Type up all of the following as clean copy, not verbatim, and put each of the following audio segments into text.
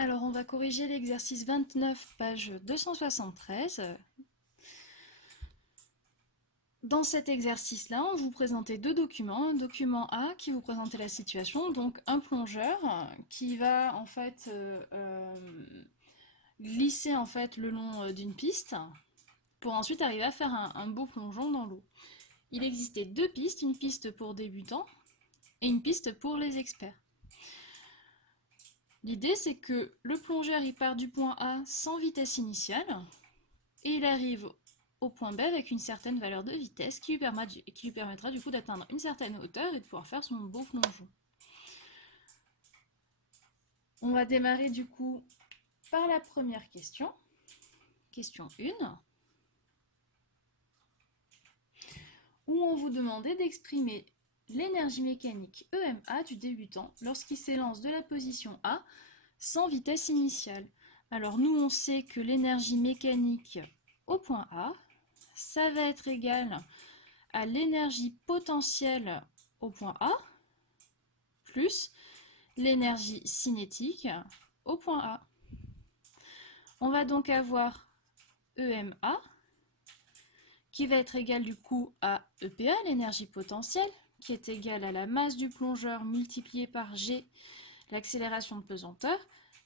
Alors, on va corriger l'exercice 29, page 273. Dans cet exercice-là, on vous présentait deux documents. Un document A qui vous présentait la situation, donc un plongeur qui va en fait glisser en fait le long d'une piste pour ensuite arriver à faire un beau plongeon dans l'eau. Il existait deux pistes, une piste pour débutants et une piste pour les experts. L'idée, c'est que le plongeur il part du point A sans vitesse initiale et il arrive au point B avec une certaine valeur de vitesse qui lui permettra du coup d'atteindre une certaine hauteur et de pouvoir faire son beau plongeon. On va démarrer du coup par la première question, question 1, où on vous demandait d'exprimer l'énergie mécanique EMA du débutant lorsqu'il s'élance de la position A sans vitesse initiale. Alors nous on sait que l'énergie mécanique au point A, ça va être égal à l'énergie potentielle au point A plus l'énergie cinétique au point A. On va donc avoir EMA qui va être égal du coup à EPA, l'énergie potentielle, qui est égale à la masse du plongeur multipliée par G, l'accélération de pesanteur,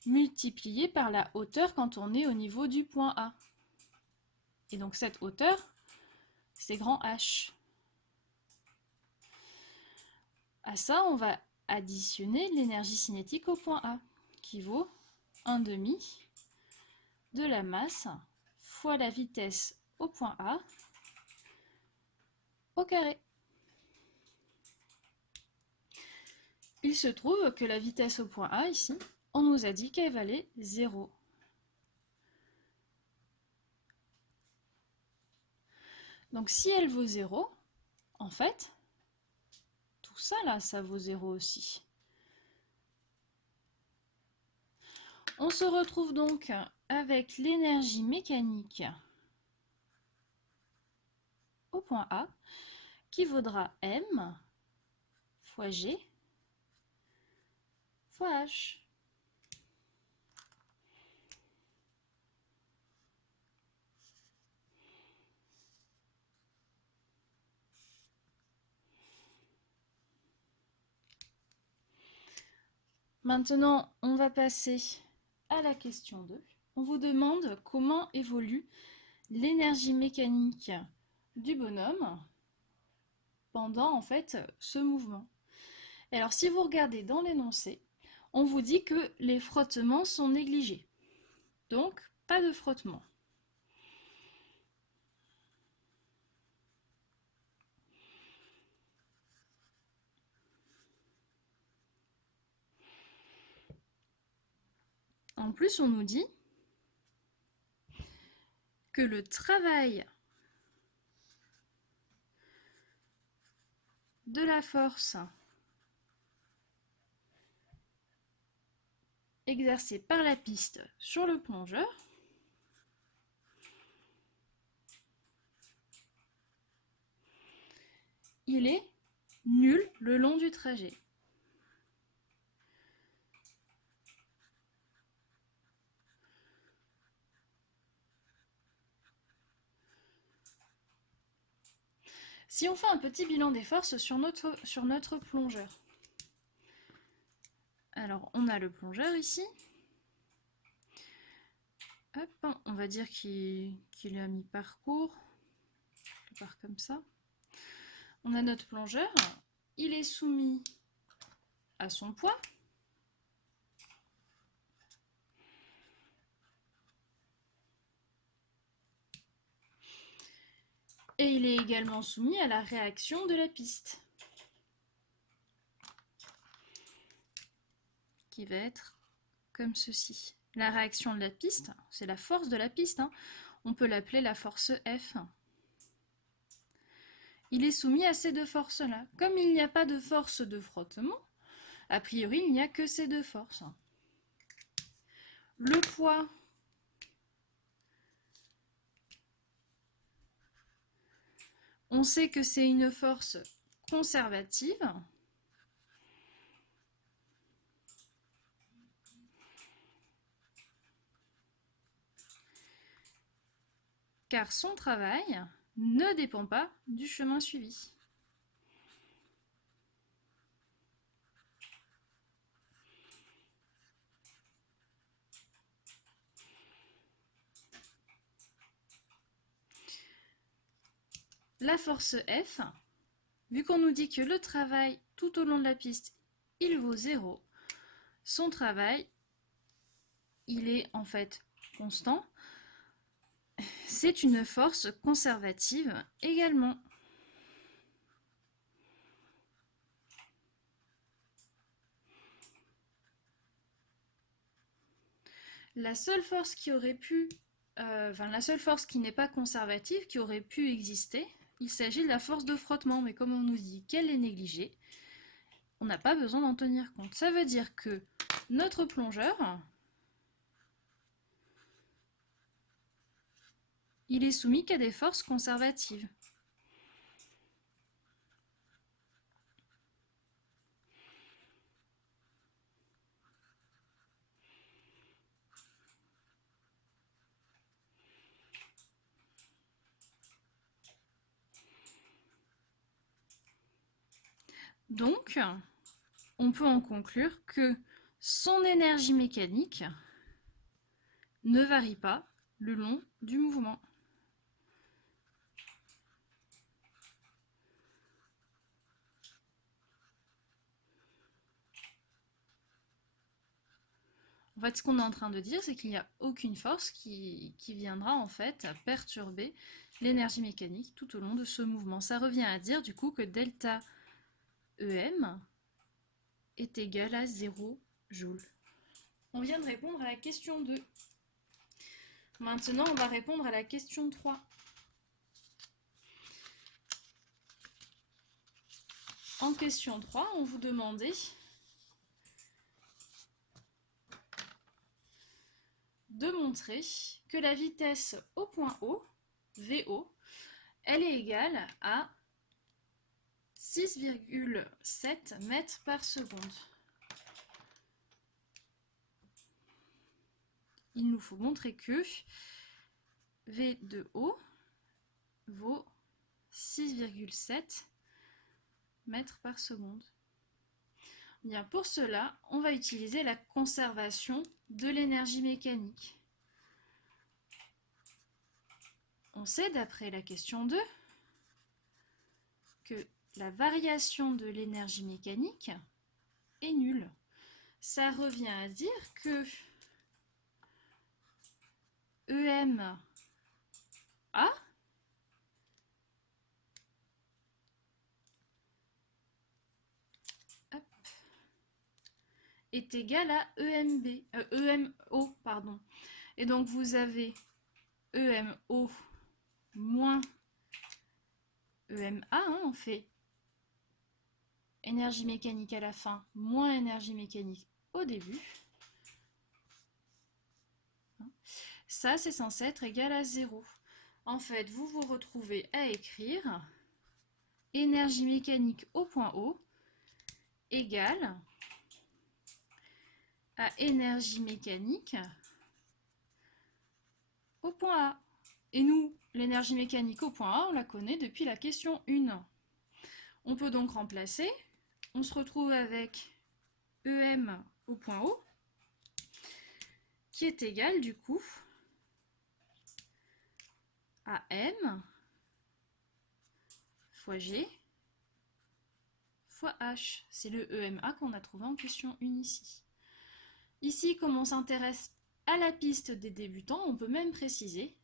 multipliée par la hauteur quand on est au niveau du point A. Et donc cette hauteur, c'est grand H. À ça, on va additionner l'énergie cinétique au point A, qui vaut 1/2 de la masse fois la vitesse au point A au carré. Il se trouve que la vitesse au point A, ici, on nous a dit qu'elle valait 0. Donc si elle vaut 0, en fait, tout ça là, ça vaut 0 aussi. On se retrouve donc avec l'énergie mécanique au point A qui vaudra M fois G fois H. Maintenant, on va passer à la question 2. On vous demande comment évolue l'énergie mécanique du bonhomme pendant en fait ce mouvement. Et alors si vous regardez dans l'énoncé, on vous dit que les frottements sont négligés. Donc pas de frottement. En plus, on nous dit que le travail de la force exercée par la piste sur le plongeur il est nul le long du trajet. Si on fait un petit bilan des forces sur notre plongeur, alors on a le plongeur ici. Hop, on va dire qu'il est à mi-parcours, il part comme ça. On a notre plongeur, il est soumis à son poids. Et il est également soumis à la réaction de la piste, qui va être comme ceci. La réaction de la piste, c'est la force de la piste, hein. On peut l'appeler la force F. Il est soumis à ces deux forces-là. Comme il n'y a pas de force de frottement, a priori, il n'y a que ces deux forces. Le poids, on sait que c'est une force conservative. car son travail ne dépend pas du chemin suivi. La force F, vu qu'on nous dit que le travail tout au long de la piste, il vaut 0, son travail, il est en fait constant. C'est une force conservative également. La seule force qui aurait pu, la seule force qui n'est pas conservative, qui aurait pu exister, il s'agit de la force de frottement, mais comme on nous dit qu'elle est négligée, on n'a pas besoin d'en tenir compte. Ça veut dire que notre plongeur, il est soumis qu'à des forces conservatives. Donc, on peut en conclure que son énergie mécanique ne varie pas le long du mouvement. En fait, ce qu'on est en train de dire, c'est qu'il n'y a aucune force qui viendra en fait perturber l'énergie mécanique tout au long de ce mouvement. Ça revient à dire du coup que delta EM est égal à 0 joule. On vient de répondre à la question 2. Maintenant, on va répondre à la question 3. En question 3, on vous demandait de montrer que la vitesse au point O, VO, elle est égale à 6,7 mètres par seconde. Il nous faut montrer que V de O vaut 6,7 mètres par seconde. Bien, pour cela, on va utiliser la conservation de l'énergie mécanique. On sait, d'après la question 2, que la variation de l'énergie mécanique est nulle. Ça revient à dire que EMA est égal à EMO. Pardon. Et donc vous avez EMO moins EMA, on fait énergie mécanique à la fin moins énergie mécanique au début. Ça, c'est censé être égal à 0. En fait, vous vous retrouvez à écrire énergie mécanique au point O égale à énergie mécanique au point A. Et nous, l'énergie mécanique au point A, on la connaît depuis la question 1. On peut donc remplacer. On se retrouve avec EM au point O, qui est égal du coup à M fois G fois H. C'est le EMA qu'on a trouvé en question 1 ici. Ici, comme on s'intéresse à la piste des débutants, on peut même préciser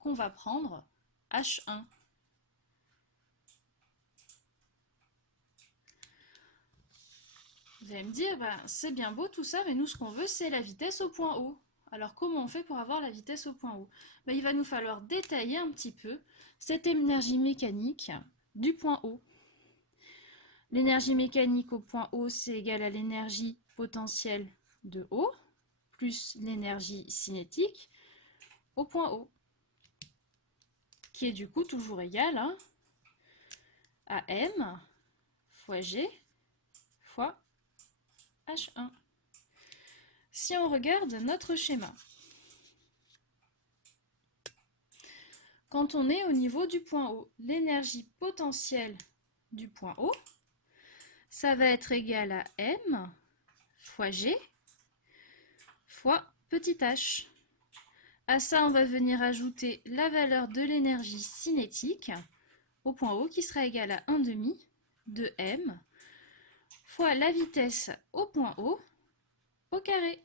qu'on va prendre H1. Vous allez me dire, c'est bien beau tout ça, mais nous ce qu'on veut c'est la vitesse au point O. Alors comment on fait pour avoir la vitesse au point O? Il va nous falloir détailler un petit peu cette énergie mécanique du point O. L'énergie mécanique au point O, c'est égal à l'énergie potentielle de O plus l'énergie cinétique au point O, qui est du coup toujours égal à M fois G fois H1. Si on regarde notre schéma, quand on est au niveau du point O. L'énergie potentielle du point O, ça va être égal à M fois G fois petit h. À ça, on va venir ajouter la valeur de l'énergie cinétique au point O qui sera égale à 1/2 de M fois la vitesse au point O au carré.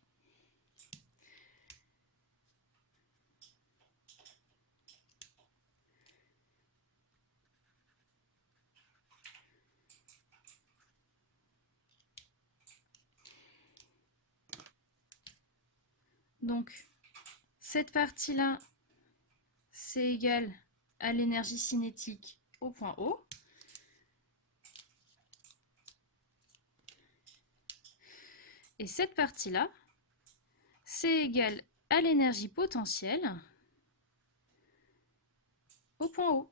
Donc, cette partie-là, c'est égal à l'énergie cinétique au point O. Et cette partie-là, c'est égal à l'énergie potentielle au point O.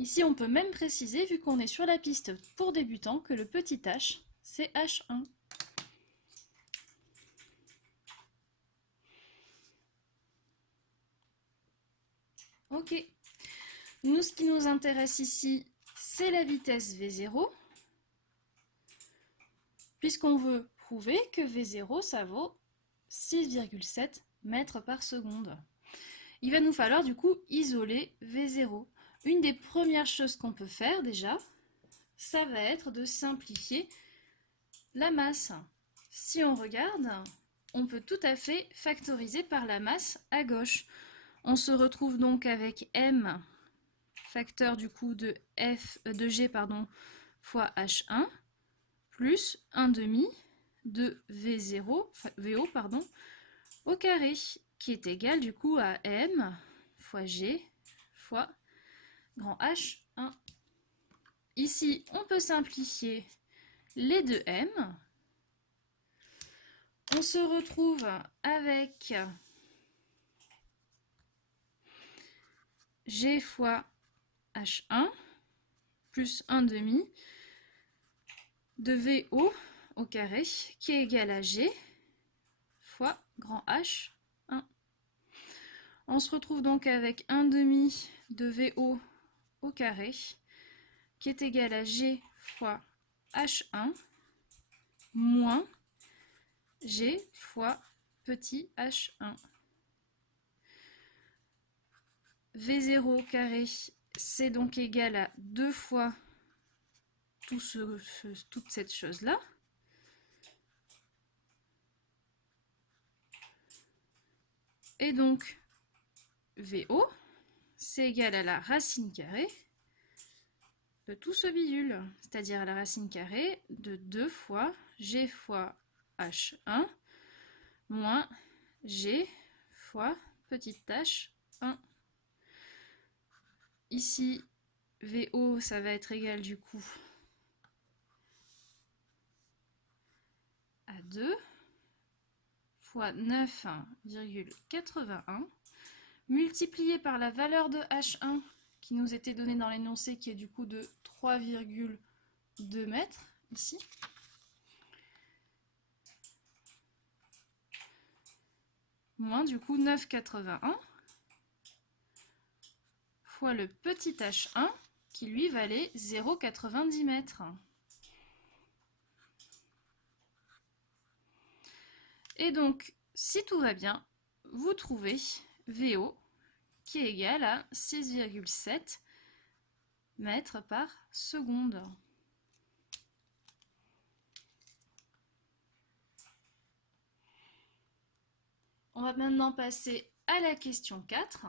Ici, on peut même préciser, vu qu'on est sur la piste pour débutants, que le petit h, c'est H1. Ok. Nous, ce qui nous intéresse ici, c'est la vitesse V0, puisqu'on veut prouver que V0, ça vaut 6,7 mètres par seconde. Il va nous falloir du coup isoler V0. Une des premières choses qu'on peut faire déjà, ça va être de simplifier la masse. Si on regarde, on peut tout à fait factoriser par la masse à gauche. On se retrouve donc avec M, facteur du coup de G fois H1, plus 1/2 de VO au carré, qui est égal du coup à M fois G fois grand H1. Ici, on peut simplifier les deux M. On se retrouve avec G fois H1 plus 1/2 de VO au carré qui est égal à G fois grand H1. On se retrouve donc avec 1/2 de VO au carré qui est égal à G fois H1 moins G fois petit h1. V0 au carré, c'est donc égal à 2 fois toute cette chose-là. Et donc, VO, c'est égal à la racine carrée de tout ce bidule, c'est-à-dire à la racine carrée de 2 fois G fois H1 moins G fois petit h1. Ici, VO, ça va être égal du coup à 2 fois 9,81 multiplié par la valeur de H1 qui nous était donnée dans l'énoncé qui est du coup de 3,2 mètres ici. Moins du coup 9,81 fois le petit h1 qui lui valait 0,90 mètres. Et donc, si tout va bien, vous trouvez VO qui est égal à 6,7 mètres par seconde. On va maintenant passer à la question 4.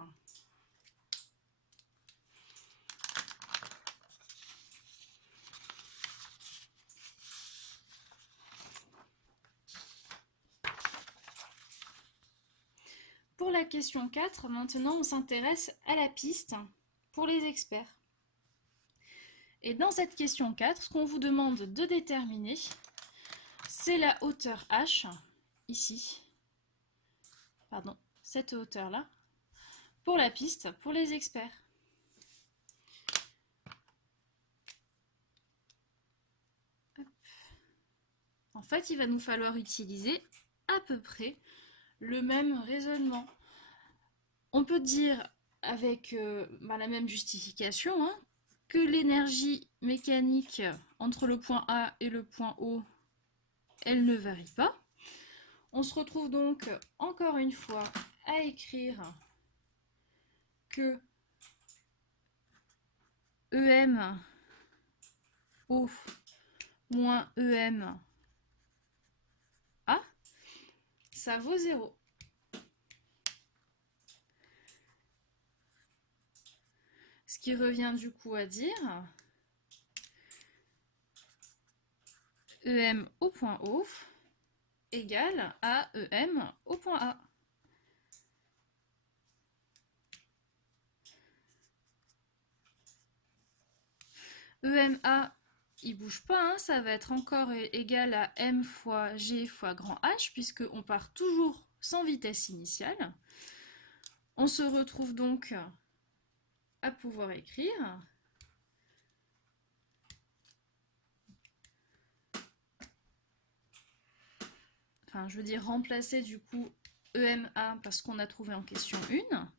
Pour la question 4, maintenant on s'intéresse à la piste pour les experts. Et dans cette question 4, ce qu'on vous demande de déterminer, c'est la hauteur h, ici, pardon, cette hauteur-là, pour la piste pour les experts. En fait, il va nous falloir utiliser à peu près le même raisonnement. On peut dire avec la même justification, hein, que l'énergie mécanique entre le point A et le point O, elle ne varie pas. On se retrouve donc encore une fois à écrire que EM O moins EM A, ça vaut 0. Ce qui revient du coup à dire EM au point O égale à EM au point A. EMA, il ne bouge pas, hein, ça va être encore égal à M fois G fois grand H, puisqu'on part toujours sans vitesse initiale. On se retrouve donc à pouvoir écrire je veux dire remplacer du coup EMA parce qu'on a trouvé en question une,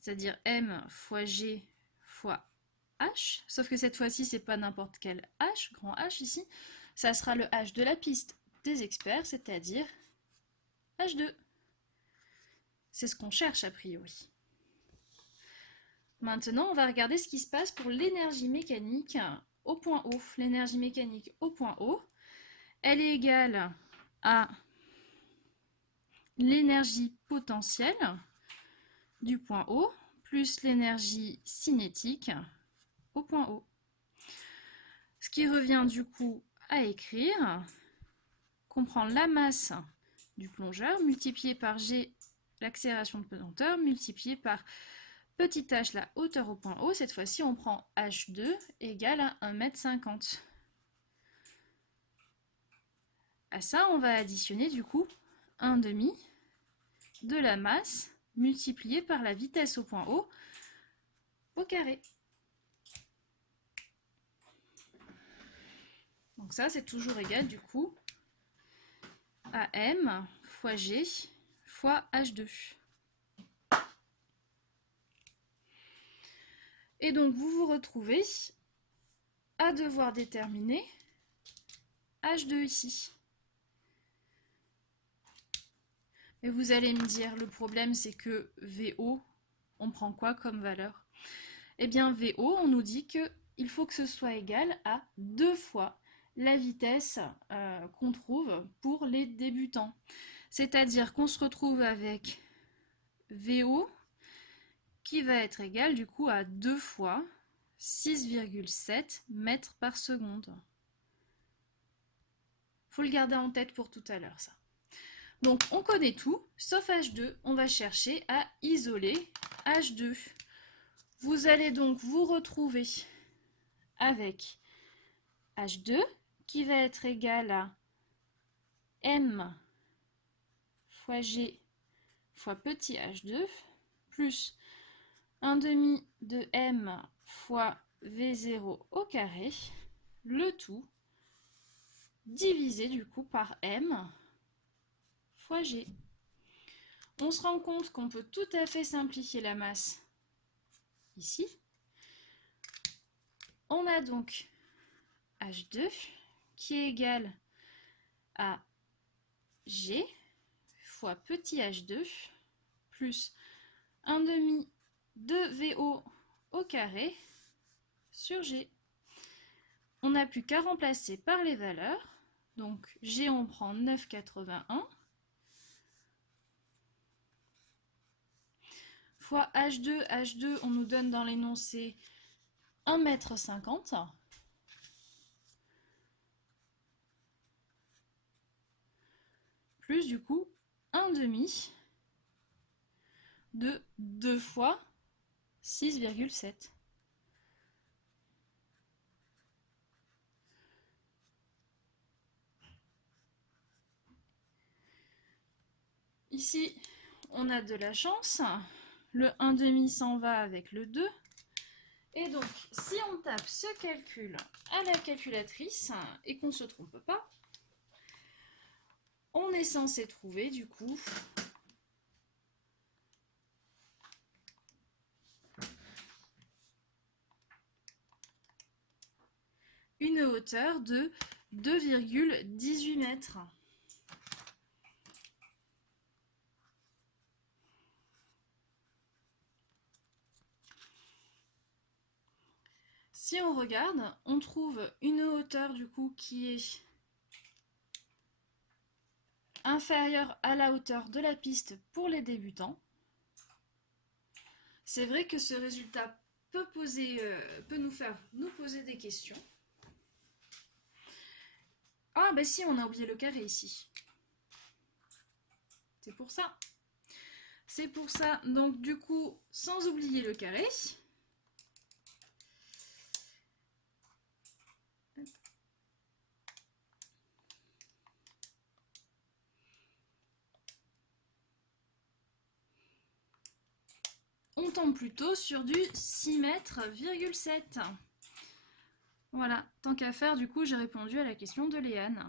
c'est-à-dire M fois G fois H, sauf que cette fois-ci, c'est pas n'importe quel H, grand H ici, ça sera le H de la piste des experts, c'est-à-dire H2. C'est ce qu'on cherche a priori. Maintenant, on va regarder ce qui se passe pour l'énergie mécanique au point O. L'énergie mécanique au point O, elle est égale à l'énergie potentielle du point O plus l'énergie cinétique au point O. Ce qui revient du coup à écrire qu'on prend la masse du plongeur multipliée par G, l'accélération de pesanteur, multipliée par petit h, la hauteur au point O. Cette fois-ci, on prend H2 égale à 1,50 m. À ça, on va additionner du coup 1/2 de la masse multipliée par la vitesse au point O au carré. Donc ça, c'est toujours égal du coup à M fois G fois H2. Et donc, vous vous retrouvez à devoir déterminer H2 ici. Et vous allez me dire, le problème, c'est que VO, on prend quoi comme valeur? Eh bien, VO, on nous dit qu'il faut que ce soit égal à 2 fois la vitesse qu'on trouve pour les débutants. C'est-à-dire qu'on se retrouve avec VO qui va être égal du coup à 2 fois 6,7 mètres par seconde. Il faut le garder en tête pour tout à l'heure, ça. Donc, on connaît tout, sauf H2. On va chercher à isoler H2. Vous allez donc vous retrouver avec H2 qui va être égal à M fois G fois petit h2 plus 1/2 de M fois V0 au carré, le tout divisé du coup par M fois G. On se rend compte qu'on peut tout à fait simplifier la masse ici. On a donc H2 qui est égal à G fois petit h2 plus 1/2 de VO au carré sur G. On n'a plus qu'à remplacer par les valeurs. Donc G, on prend 9,81 fois H2. H2, on nous donne dans l'énoncé 1,50 m. Plus du coup 1/2 de 2 fois 6,7. Ici, on a de la chance. Le 1/2 s'en va avec le 2. Et donc, si on tape ce calcul à la calculatrice et qu'on ne se trompe pas, on est censé trouver du coup hauteur de 2,18 mètres. Si on regarde, on trouve une hauteur du coup qui est inférieure à la hauteur de la piste pour les débutants. C'est vrai que ce résultat peut nous faire nous poser des questions. Ah ben si, on a oublié le carré ici. C'est pour ça. C'est pour ça, donc du coup, sans oublier le carré, on tombe plutôt sur du 6 mètres,7. Voilà, tant qu'à faire, du coup, j'ai répondu à la question de Léane.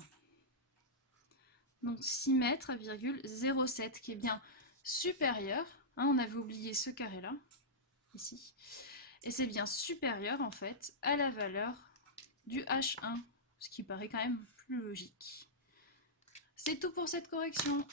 Donc 6 mètres,07, qui est bien supérieur. Hein, on avait oublié ce carré-là, ici. Et c'est bien supérieur, en fait, à la valeur du H1, ce qui paraît quand même plus logique. C'est tout pour cette correction.